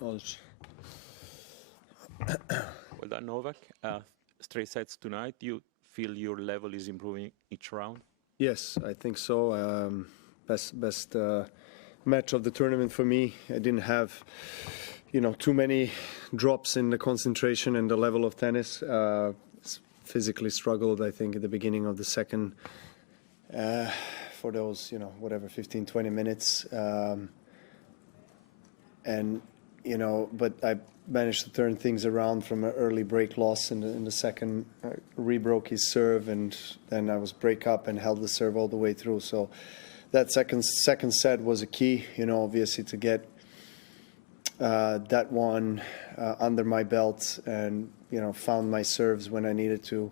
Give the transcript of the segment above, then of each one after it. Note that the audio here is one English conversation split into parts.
Knowledge. Well done, Novak. Straight sets tonight. Do you feel your level is improving each round? Yes, I think so. Best match of the tournament for me. I didn't have, too many drops in the concentration and the level of tennis. Physically struggled, I think, at the beginning of the second for those, 15, 20 minutes. But I managed to turn things around from an early break loss in the second. Rebroke his serve, and then I was break up and held the serve all the way through. So that second set was a key, obviously, to get that one under my belt, and found my serves when I needed to.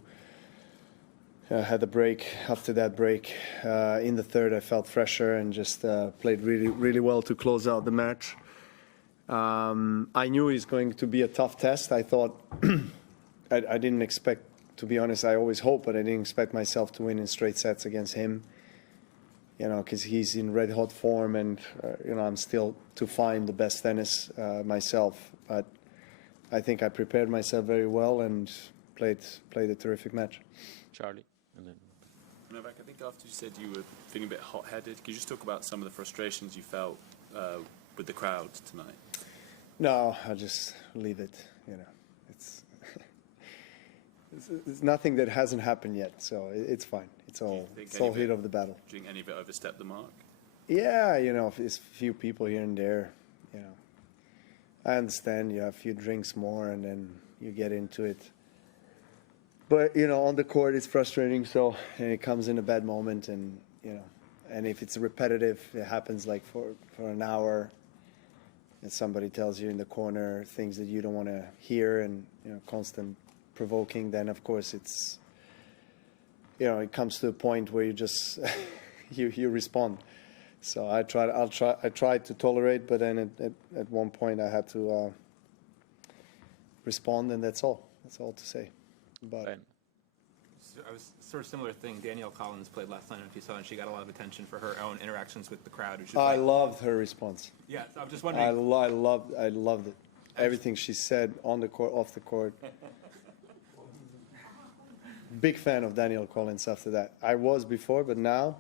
Had a break. After that break, in the third, I felt fresher and just played really, really well to close out the match. I knew it was going to be a tough test. I thought I didn't expect, to be honest, I always hope, but I didn't expect myself to win in straight sets against him. Because he's in red hot form, and I'm still to find the best tennis myself. But I think I prepared myself very well and played a terrific match. Charlie, and then Novak, I think after you said you were feeling a bit hot-headed, could you just talk about some of the frustrations you felt with the crowd tonight? No, I'll just leave it. It's nothing that hasn't happened yet, so it's fine. It's all heat of the battle. Do you think any of it overstepped the mark? Yeah, if it's a few people here and there, I understand you have a few drinks more and then you get into it. But, on the court it's frustrating, so and it comes in a bad moment, and, and if it's repetitive, it happens like for an hour, and somebody tells you in the corner things that you don't want to hear, and, constant provoking, then of course it's, it comes to a point where you just, you respond. So I tried to tolerate, but then at one point I had to respond, and that's all to say. But I was sort of similar thing. Danielle Collins played last night, if you saw, and she got a lot of attention for her own interactions with the crowd. I loved her response. Yeah, so I'm just wondering. I loved it. Everything she said on the court, off the court. Big fan of Danielle Collins after that. I was before, but now,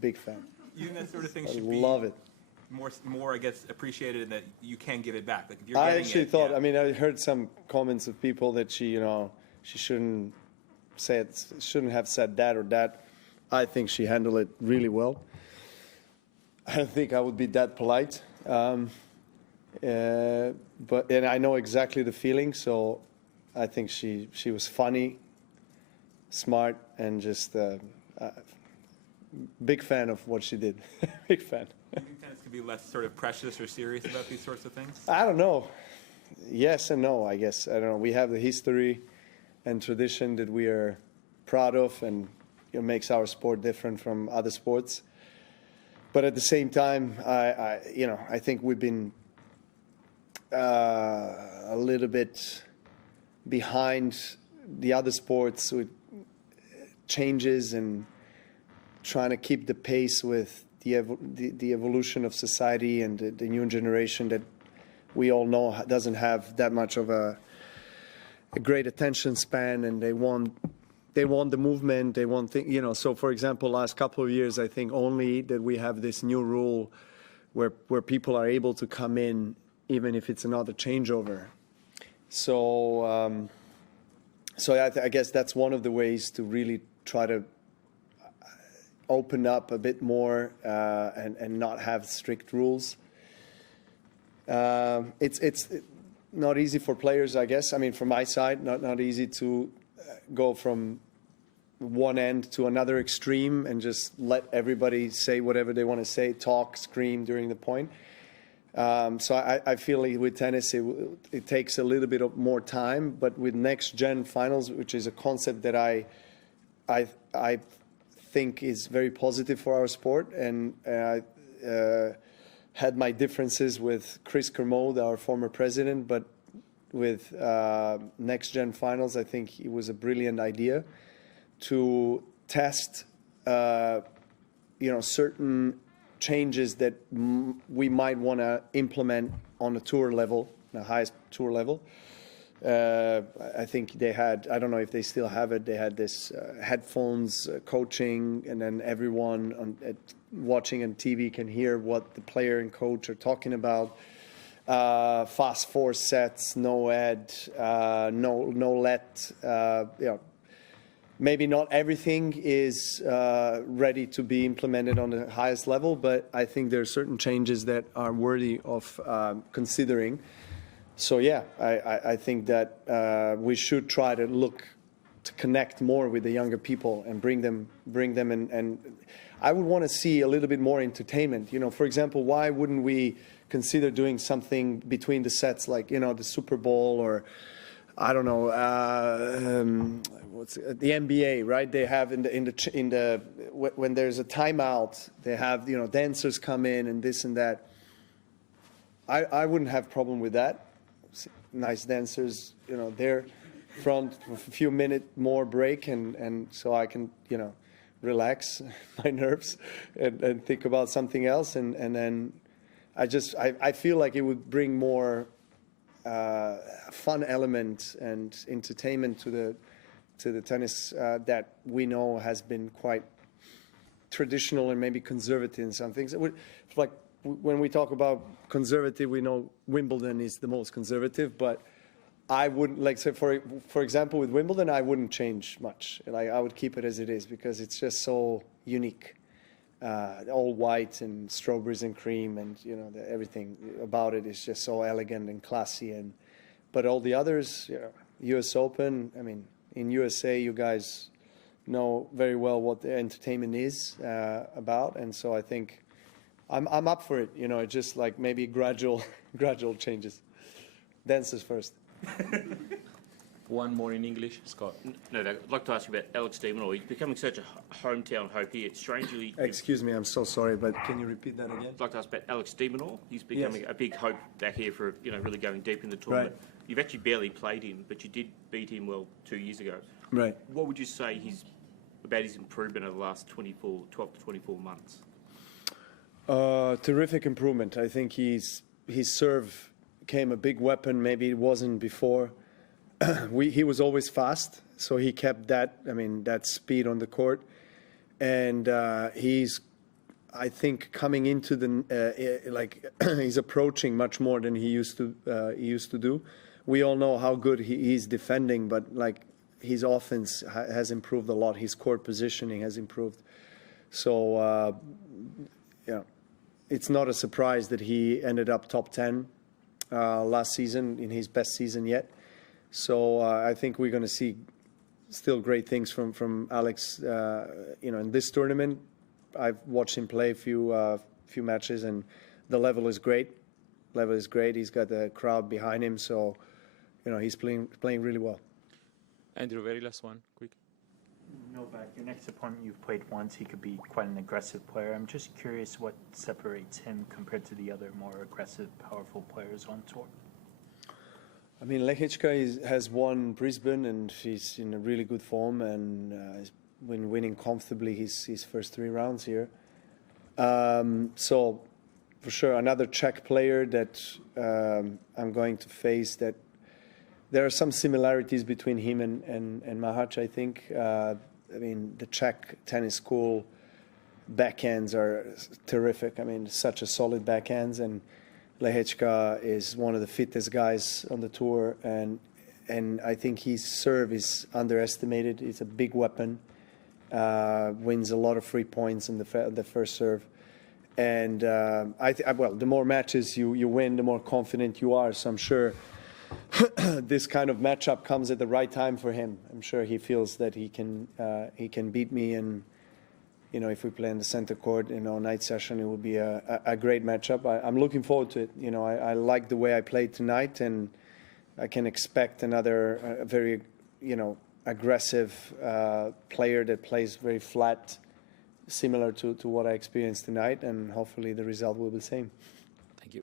big fan. You think that sort of thing I should love be it. More, I guess, appreciated, and that you can give it back. Like if you're I getting actually it, thought. yeah. I mean, I heard some comments of people that she shouldn't have said that or that. I think she handled it really well. I don't think I would be that polite, but I know exactly the feeling. So I think she was funny, smart, and just big fan of what she did. Big fan. Do you think tennis could be less sort of precious or serious about these sorts of things? I don't know. Yes and no, I guess. I don't know. We have the history and tradition that we are proud of, and it makes our sport different from other sports. But at the same time, I think we've been a little bit behind the other sports with changes and trying to keep the pace with the evolution of society and the new generation that we all know doesn't have that much of a great attention span, and they want the movement, they want things, so for example, last couple of years, I think only that we have this new rule where people are able to come in even if it's another changeover. So I guess that's one of the ways to really try to open up a bit more and not have strict rules. It's not easy for players, I guess. I mean, from my side, not easy to go from one end to another extreme and just let everybody say whatever they want to say, talk, scream during the point. So I feel like with tennis, it takes a little bit of more time. But with next gen finals, which is a concept that I think is very positive for our sport, and I had my differences with Chris Kermode, our former president, but with next gen finals, I think it was a brilliant idea to test, certain changes that we might want to implement on a tour level the highest tour level. I think they had, I don't know if they still have it, they had this headphones coaching, and then everyone watching on TV can hear what the player and coach are talking about. Fast 4 sets, no ed, no let. Maybe not everything is ready to be implemented on the highest level, but I think there are certain changes that are worthy of considering. So yeah, I think that we should try to look to connect more with the younger people and bring them and I would want to see a little bit more entertainment. For example, why wouldn't we consider doing something between the sets, like the Super Bowl, or I don't know, the NBA, right? They have in the when there's a timeout, they have dancers come in and this and that. I wouldn't have problem with that. Nice dancers, there front with a few minute more break, and so I can relax my nerves and think about something else, and then I feel like it would bring more fun element and entertainment to the tennis that we know has been quite traditional and maybe conservative in some things. Like when we talk about conservative, we know Wimbledon is the most conservative, but I wouldn't, like, say for example with Wimbledon, I wouldn't change much. Like, I would keep it as it is because it's just so unique. All white and strawberries and cream, and everything about it is just so elegant and classy. But all the others, U.S. Open. I mean, in USA, you guys know very well what the entertainment is about, and so I think I'm up for it. It's just like maybe gradual changes. Dancers first. One more in English, Scott. No, I'd like to ask you about Alex de Minaur. He's becoming such a hometown hope here. It's strangely... Excuse me, I'm so sorry, but can you repeat that again? I'd like to ask about Alex de Minaur. He's becoming a big hope back here for, really going deep in the tournament. Right. You've actually barely played him, but you did beat him, 2 years ago. Right. What would you say about his improvement over the last 12 to 24 months? Terrific improvement. I think his serve became a big weapon. Maybe it wasn't before. He was always fast, so he kept that speed on the court, and he's, I think, coming into he's approaching much more than he used to do. We all know how good he's defending, but his offense has improved a lot. His court positioning has improved. So it's not a surprise that he ended up top 10 last season, in his best season yet. So I think we're going to see still great things from Alex. In this tournament, I've watched him play a few matches, and the level is great. He's got the crowd behind him, so he's playing really well. Andrew, very last one, quick. Novak, your next opponent you've played once, he could be quite an aggressive player. I'm just curious what separates him compared to the other more aggressive, powerful players on tour. I mean, Lehečka has won Brisbane, and he's in a really good form, and he's been winning comfortably his first 3 rounds here. So, for sure, another Czech player that I'm going to face. That there are some similarities between him and Machac, I think. The Czech tennis school backhands are terrific. Such a solid backhands, and Lehečka is one of the fittest guys on the tour, and I think his serve is underestimated. It's a big weapon. Wins a lot of free points in the first serve, and the more matches you win, the more confident you are. So I'm sure this kind of matchup comes at the right time for him. I'm sure he feels that he can beat me, and if we play in the center court, night session, it will be a great matchup. I'm looking forward to it. I like the way I played tonight, and I can expect another very, aggressive player that plays very flat, similar to what I experienced tonight, and hopefully the result will be the same. Thank you.